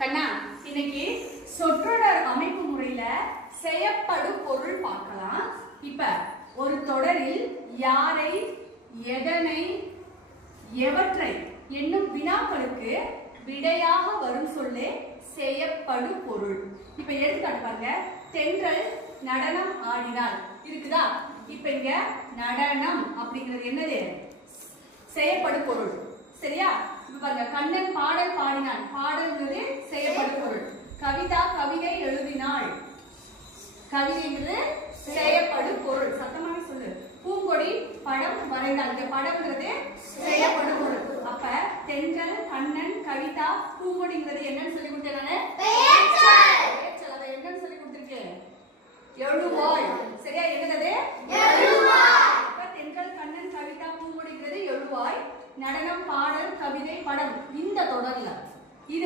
கண்ணா, இன்னைக்கு சொற்றொடர் அமைப்பு முறையில செய்யப்படும் பொருள் பார்க்கலாம். இப்ப ஒரு தொடரில் யாரை, எதனை, எவற்றை என்னும் வினாக்களுக்கு விடையாக வரும் சொல்லே செய்யப்படும் பொருள். இப்ப எடுத்துக்காட்டு பாருங்க. தென்றல் நடனம் ஆடினார் இருக்குதா? இப்ப இங்க நடனம் அப்படிங்கிறது என்னது? செய்யப்படும் பொருள். சரியா? இப்ப பாருங்க, கண்ணன் பாடல் பாடினான், பாடல்ங்கிறது செய்யப்படும் பொருள். கவிதா கவிதை எழுதினாள், கவிதைங்கிறது செய்யப்படும் பொருள். சத்தமாக சொல்லு. பூங்கொடி படம் வரைந்தாள், இந்த படம்ங்கிறது செய்யப்படும் பொருள். அப்ப தென்றல், கண்ணன், கவிதா, பூங்கொடிங்கிறது என்னன்னு சொல்லி கொடுத்தேன்? அதை என்னன்னு சொல்லி கொடுத்திருக்கேன்? எழுவாய். சரியா? என்னது? தென்றல், கண்ணன், கவிதா, பூங்கொடிங்கிறது எழுவாய். நடனம், பாடல், கவிதை, படம் இந்த தொடர்ல இது